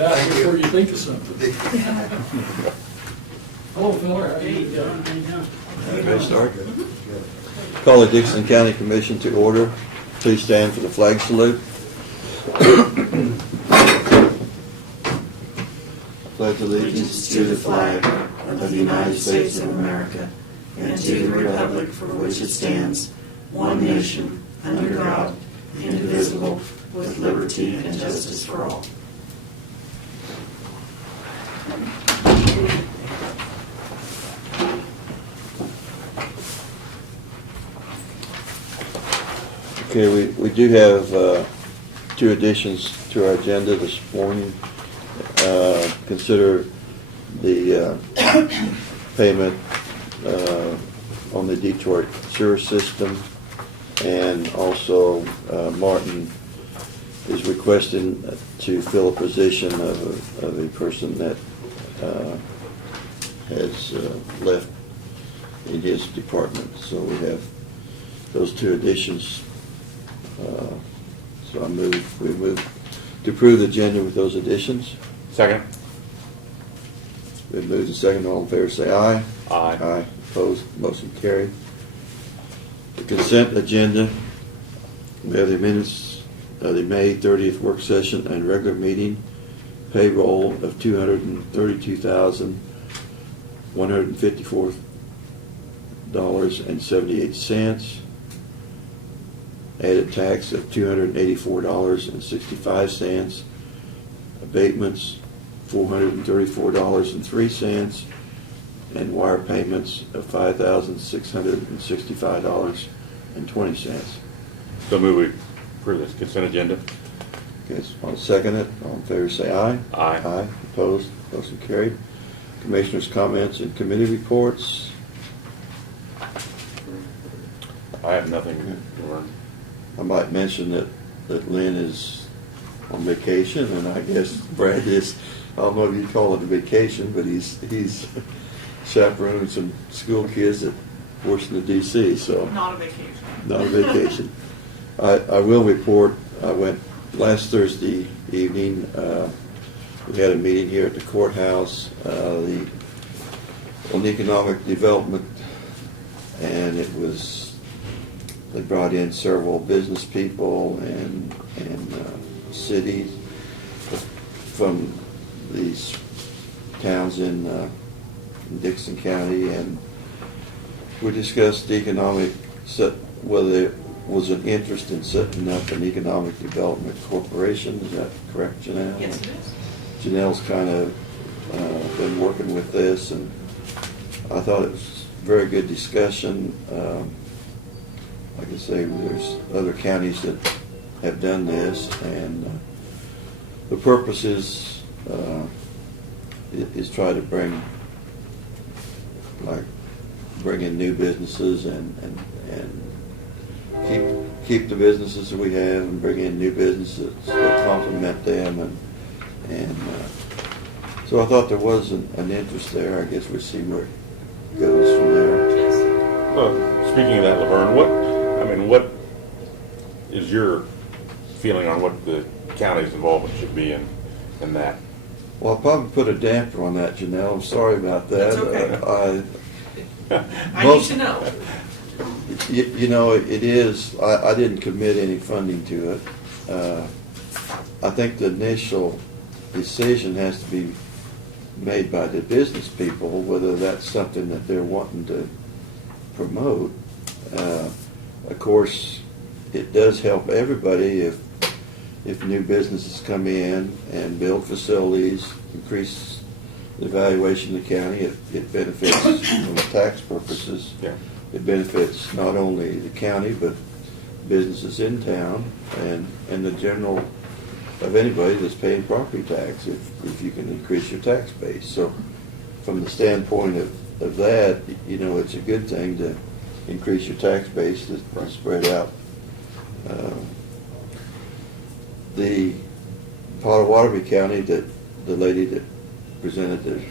it out before you think of something. Hello, fella, how you doing? May I start? Call the Dixon County Commission to order. Please stand for the flag salute. Pledge allegiance To the flag of the United States of America and to the republic for which it stands, one nation, under God, indivisible, with liberty and justice for all. Okay, we do have two additions to our agenda this morning. Consider the payment on the Detroit sewer system, and also Martin is requesting to fill a position of a person that has left in his department. So we have those two additions. So we move to approve the agenda with those additions. Second. Been moved and second. All in favor say aye. Aye. Aye. Opposed? Motion carried. The consent agenda. We have the minutes of the May 30th work session and regular meeting. Payroll of $232,154.78. Added tax of $284.65. Abatements $434.03, and wire payments of $5,665.20. So move we approve this consent agenda. Okay, so I'll second it. All in favor say aye. Aye. Aye. Opposed? Motion carried. Commissioners' comments and committee reports. I have nothing to learn. I might mention that Lynn is on vacation, and I guess Brad is, I don't know if you call it a vacation, but he's chaperoning some school kids at Washington, D.C., so. Not a vacation. Not a vacation. I will report, I went last Thursday evening, we had a meeting here at the courthouse, on economic development, and they brought in several business people and cities from these towns in Dixon County, and we discussed whether there was an interest in setting up an economic development corporation. Is that correct, Janelle? Yes, it is. Janelle's kind of been working with this, and I thought it was a very good discussion. Like I say, there's other counties that have done this, and the purpose is try to bring in new businesses and keep the businesses that we have, and bring in new businesses that complement them, and so I thought there was an interest there. I guess we'll see where it goes from there. Well, speaking of that, Laverne, what is your feeling on what the county's involvement should be in that? Well, I'll probably put a damper on that, Janelle. I'm sorry about that. That's okay. I Most- need to know. You know, it is, I didn't commit any funding to it. I think the initial decision has to be made by the business people, whether that's something that they're wanting to promote. Of course, it does help everybody if new businesses come in and build facilities, increase the valuation of the county. It benefits from tax purposes. Yeah. It benefits not only the county, but businesses in town and the general of anybody that's paying property tax, if you can increase your tax base. So from the standpoint of that, you know, it's a good thing to increase your tax base to spread out. The Potawatomi County, that the lady that presented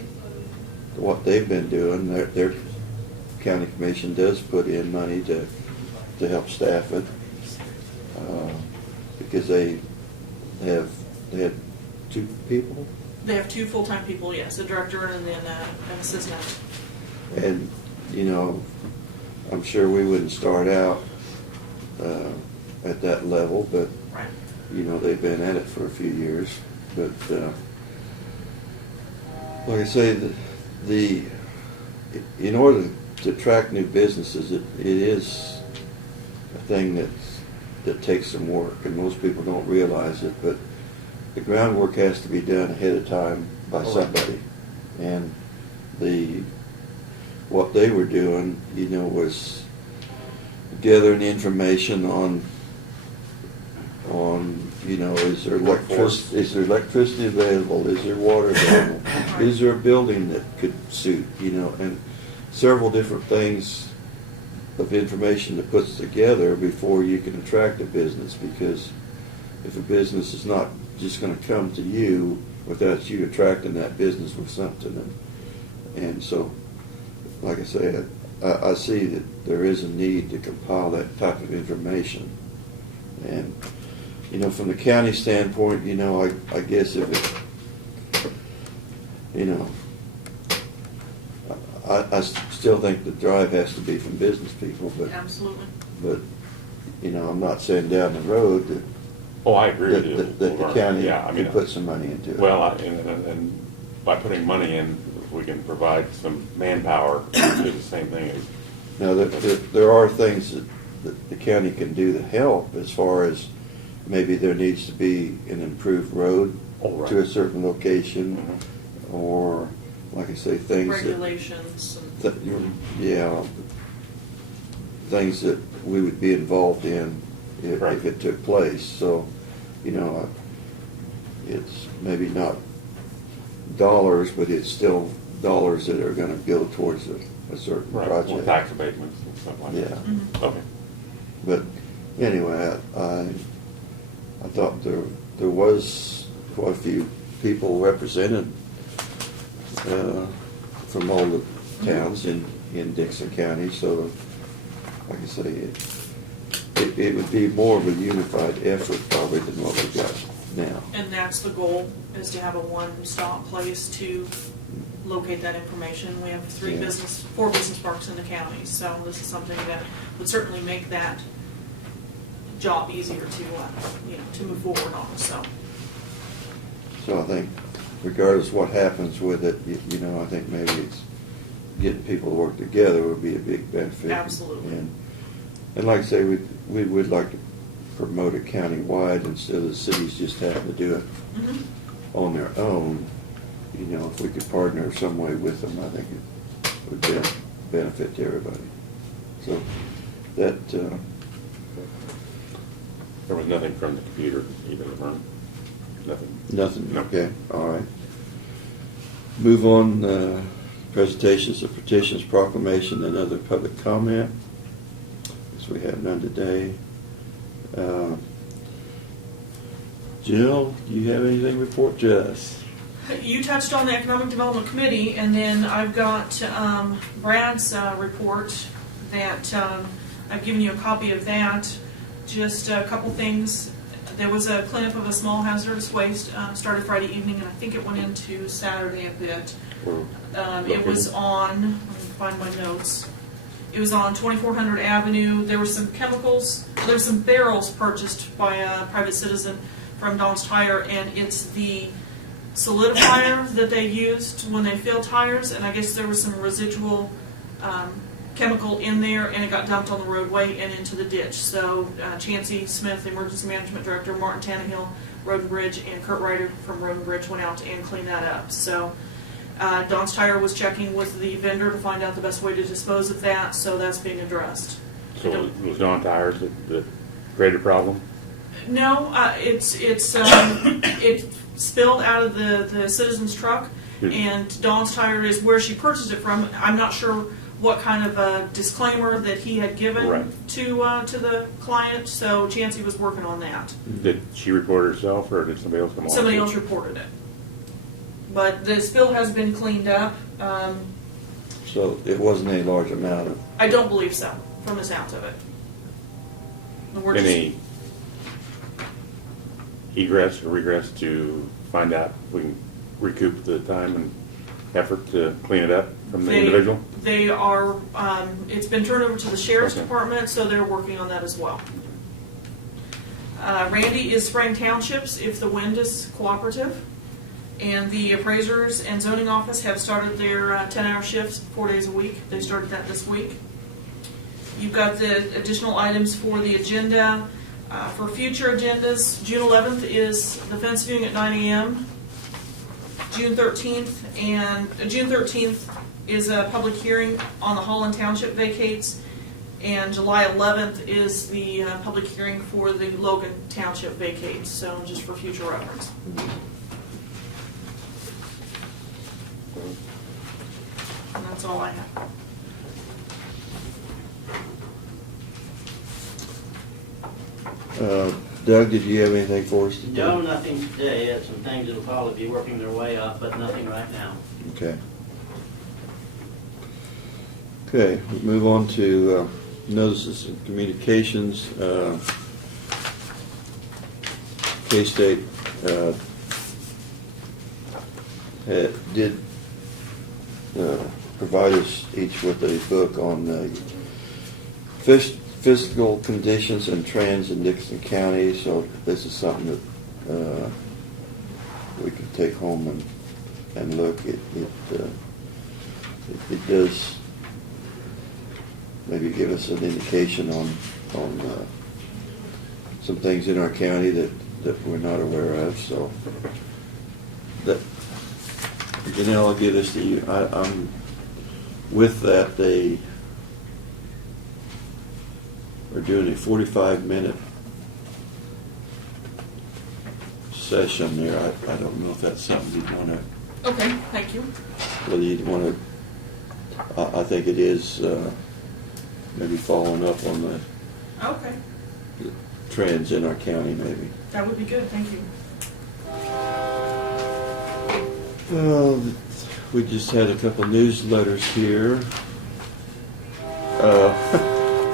what they've been doing, their county commission does put in money to help staff it, because they had two people? They have 2 full-time people, yes, a director and then an assistant. And, you know, I'm sure we wouldn't start out at that level, but, Right. you know, they've been at it for a few years. But, like I say, in order to attract new businesses, it is a thing that takes some work, and most people don't realize it, but the groundwork has to be done ahead of time by somebody. And what they were doing, you know, was gathering information on you know, is there electricity available? Is there water available? Is there a building that could suit, you know, and several different things of information that puts together before you can attract a business, because if a business is not just going to come to you without you attracting that business with something. And so, like I say, I see that there is a need to compile that type of information. And, you know, from the county standpoint, you know, I guess if it, you know, I still think the drive has to be from business people, Absolutely. but, you know, I'm not saying down the road that Oh, I agree with you. that the county Yeah, I mean, can put some money into it. well, and by putting money in, we can provide some manpower to do the same thing. Now, there are things that the county can do to help, as far as maybe there needs to be an improved road Oh, right. to a certain location, Mhm. or, like I say, things that, Regulations. And, yeah, things that we would be involved in Right. if it took place. So, you know, it's maybe not dollars, but it's still dollars that are going to go towards a certain Right, project. or tax abatements and stuff like that. Yeah. Okay. But anyway, I thought there was quite a few people represented from all the towns in Dixon County. So, like I say, it would be more of a unified effort probably than what we got now. and that's the goal, is to have a one-stop place to locate that information. We have 4 Yeah. business parks in the county, so this is something that would certainly make that job easier to, you know, to move forward on, so. So I think regardless what happens with it, you know, I think maybe it's getting people to work together would be a big benefit. Absolutely. And like I say, we would like to promote it countywide instead of the cities just having to do it Mhm. on their own. You know, if we could partner some way with them, I think it would be a benefit to everybody. So that, There was nothing from the computer either, Laverne? Nothing? nothing, No. okay, all right. Move on, presentations of petitions, proclamation, and other public comment. So we have none today. Jill, do you have anything to report to us? You touched on the Economic Development Committee, and then I've got Brad's report that I've given you a copy of that. Just a couple things. There was a cleanup of a small hazardous waste, started Friday evening, and I think it went into Saturday a bit. It was on, let me find my notes. It was on 2400 Avenue. There were some chemicals, there were some barrels purchased by a private citizen from Don's Tire, and it's the solidifier that they used when they fill tires, and I guess there was some residual chemical in there, and it got dumped on the roadway and into the ditch. So Chancey Smith, the Emergency Management Director, Martin Tannehill, Road and Bridge, and Kurt Ryder from Road and Bridge went out and cleaned that up. So Don's Tire was checking with the vendor to find out the best way to dispose of that, so that's being addressed. So it was Dawn Tires that created a problem? No, it spilled out of the citizen's truck, and Dawn's Tire is where she purchased it from. I'm not sure what kind of a disclaimer that he had given Right. to the client, so Chancey was working on that. Did she report it herself, or did somebody else come along? Somebody else reported it. But the spill has been cleaned up. So it wasn't a large amount of, I don't believe so, from the sounds of it. And we're just- Any egress or regress to find out if we can recoup the time and effort to clean it up from the individual? They are, it's been turned over to the sheriff's Okay. department, so they're working on that as well. Randy is spraying townships if the wind is cooperative. And the appraisers and zoning office have started their 10-hour shifts, 4 days a week. They started that this week. You've got the additional items for the agenda. For future agendas, June 11th is the fence viewing at 9 a.m. June 13th is a public hearing on the Holland Township vacates. And July 11th is the public hearing for the Logan Township vacates. So just for future reference. And that's all I have. Doug, did you have anything for us today? No, nothing today. Had some things that'll probably be working their way up, but nothing right now. Okay. Okay, we move on to notices and communications. K-State did provide us each with a book on physical conditions and trends in Dixon County, so this is something that we can take home and look. It does maybe give us an indication on some things in our county that we're not aware of. So that, Janelle, I'll give this to you. I'm with that. They are doing a 45-minute session there. I don't know if that's something you'd want to. Okay, thank you. Whether you'd want to. I think it is maybe following up on the Okay, trends in our county, maybe. that would be good, thank you. Well, we just had a couple newsletters here.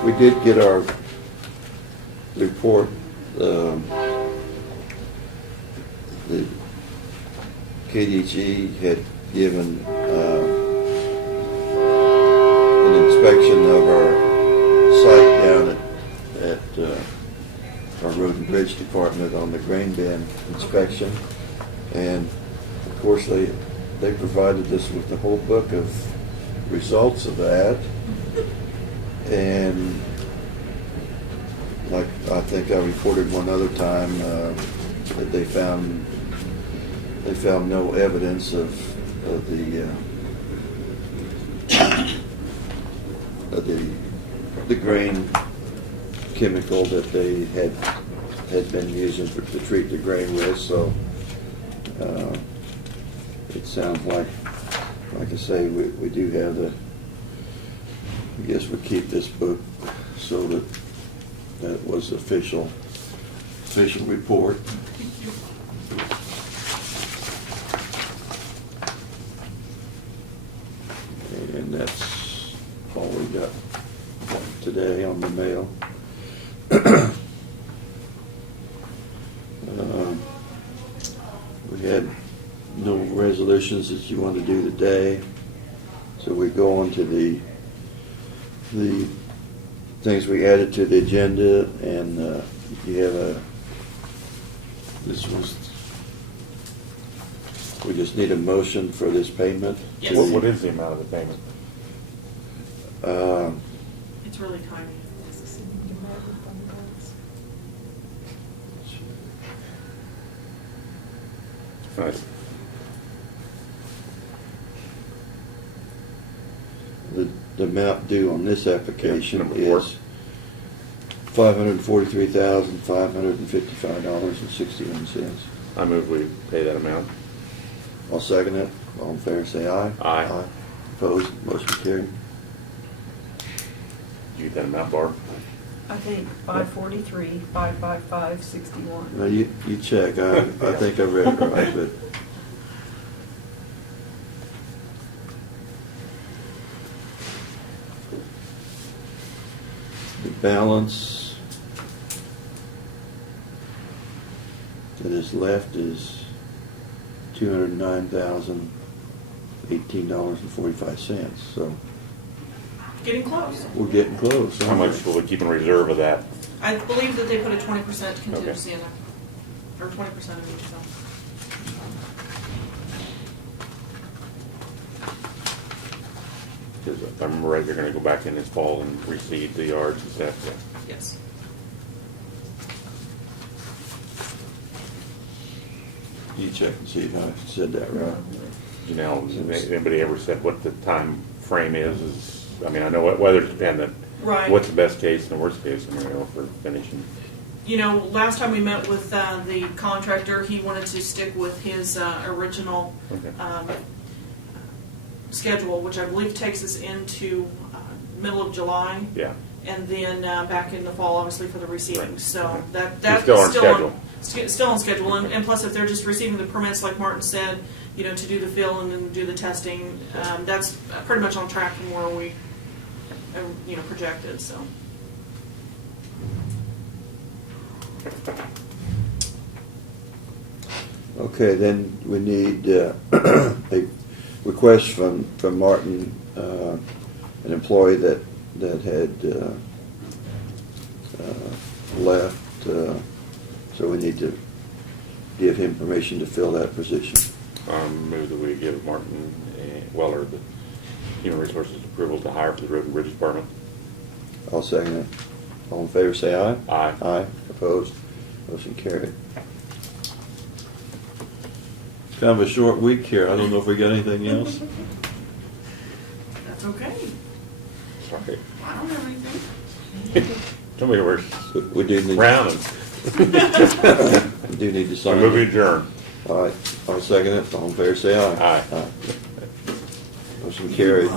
We did get our report. The KDG had given an inspection of our site down at our Road and Bridge Department on the grain bin inspection. And of course, they provided us with the whole book of results of that. And like I think I reported one other time that they found no evidence of the grain chemical that they had been using to treat the grain with. So it sounds like I say, we do have the. I guess we keep this book so that it was official report. And that's all we got today on the mail. We had no resolutions that you want to do today, so we go on to the things we added to the agenda, and you have we just need a motion for this payment. Yes. What is the amount of the payment? It's really tiny. Nice. The amount due on this application Number four. is $543,555.61. I move we pay that amount. I'll second it. All in favor, say aye. Aye. Opposed? Motion carried. Did you get that amount, Barb? I think 543, 555, 61. Now, you check. I think I read it right, but the that is left is $209,018.45, so Getting close. we're getting close. How much will we keep in reserve of that? I believe that they put a 20% contingency in there, or 20% of each, so. Because if I remember right, they're gonna go back in this fall and reseed the yards and stuff. Yeah. Yes. You check and see if I said that right. You know, anybody ever said what the time frame is, I mean, I know weather's dependent. Right. What's the best case and the worst case scenario for finishing? You know, last time we met with the contractor, he wanted to stick with his original Okay. schedule, which I believe takes us into middle of July. Yeah. And then back in the fall, obviously, for the receiving. Right. So Okay. that's Still on schedule. Still on schedule. And plus, if they're just receiving the permits, like Martin said, you know, to do the fill and then do the testing, that's pretty much on track from where we, you know, projected. So. Okay, then we need a request from Martin, an employee that had left, so we need to give him permission to fill that position. Move that we give Martin Weller the Human Resources approval to hire for the Road and Bridge Department. I'll second it. All in favor, say aye. Aye. Aye. Opposed? Motion carried. It's kind of a short week here. I don't know if we got anything else. That's okay. Sorry. I don't have anything. Somebody wears We do need. brown and We do need to I sign. move it. adjourn. All right, I'll second it. All in favor, say aye. Aye. Motion carried.